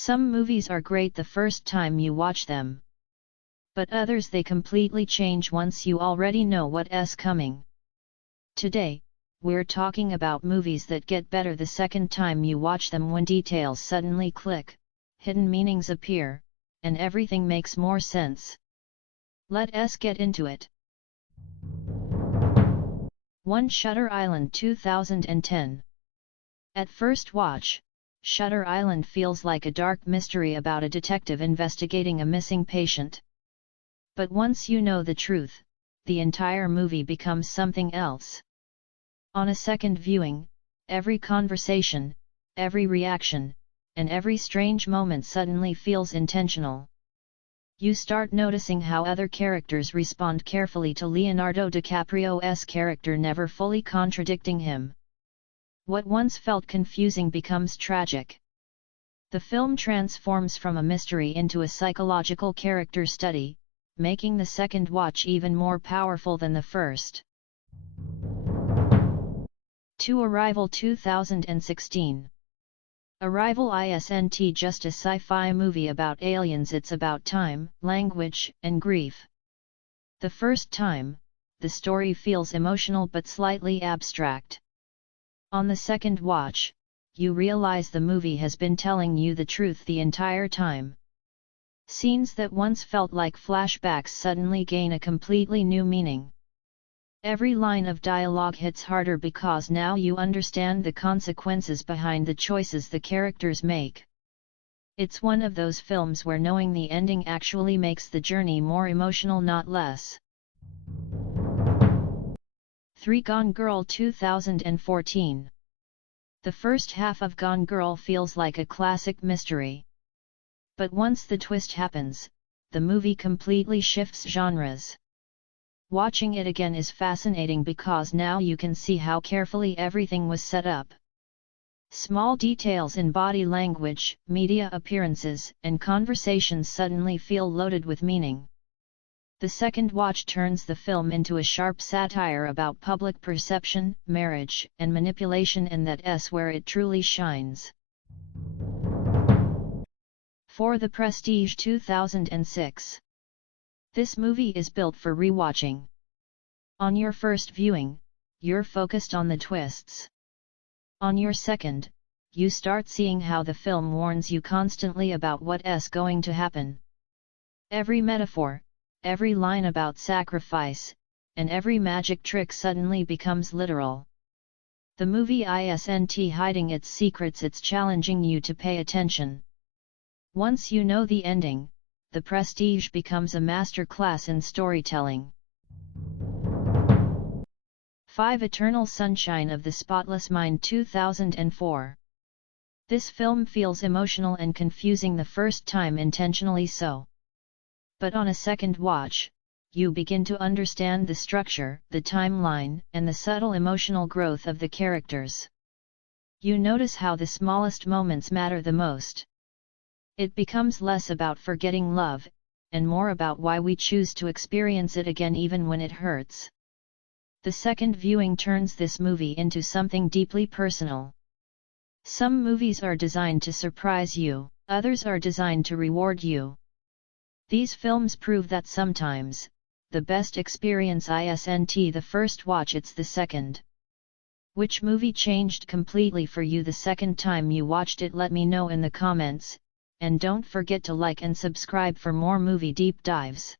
Some movies are great the first time you watch them. But others they completely change once you already know what's coming. Today, we're talking about movies that get better the second time you watch them when details suddenly click, hidden meanings appear, and everything makes more sense. Let's get into it. 1. Shutter Island 2010. At first watch, Shutter Island feels like a dark mystery about a detective investigating a missing patient. But once you know the truth, the entire movie becomes something else. On a second viewing, every conversation, every reaction, and every strange moment suddenly feels intentional. You start noticing how other characters respond carefully to Leonardo DiCaprio's character never fully contradicting him. What once felt confusing becomes tragic. The film transforms from a mystery into a psychological character study, making the second watch even more powerful than the first. 2. Arrival 2016. Arrival isn't just a sci-fi movie about aliens, it's about time, language, and grief. The first time, the story feels emotional but slightly abstract. On the second watch, you realize the movie has been telling you the truth the entire time. Scenes that once felt like flashbacks suddenly gain a completely new meaning. Every line of dialogue hits harder because now you understand the consequences behind the choices the characters make. It's one of those films where knowing the ending actually makes the journey more emotional, not less. 3. Gone Girl 2014. The first half of Gone Girl feels like a classic mystery. But once the twist happens, the movie completely shifts genres. Watching it again is fascinating because now you can see how carefully everything was set up. Small details in body language, media appearances, and conversations suddenly feel loaded with meaning. The second watch turns the film into a sharp satire about public perception, marriage, and manipulation, and that's where it truly shines. 4. The Prestige 2006. This movie is built for rewatching. On your first viewing, you're focused on the twists. On your second, you start seeing how the film warns you constantly about what's going to happen. Every metaphor, every line about sacrifice, and every magic trick suddenly becomes literal. The movie isn't hiding its secrets, it's challenging you to pay attention. Once you know the ending, The Prestige becomes a masterclass in storytelling. 5. Eternal Sunshine of the Spotless Mind 2004. This film feels emotional and confusing the first time, intentionally so. But on a second watch, you begin to understand the structure, the timeline, and the subtle emotional growth of the characters. You notice how the smallest moments matter the most. It becomes less about forgetting love, and more about why we choose to experience it again even when it hurts. The second viewing turns this movie into something deeply personal. Some movies are designed to surprise you, others are designed to reward you. These films prove that sometimes, the best experience isn't the first watch, it's the second. Which movie changed completely for you the second time you watched it? Let me know in the comments, and don't forget to like and subscribe for more movie deep dives.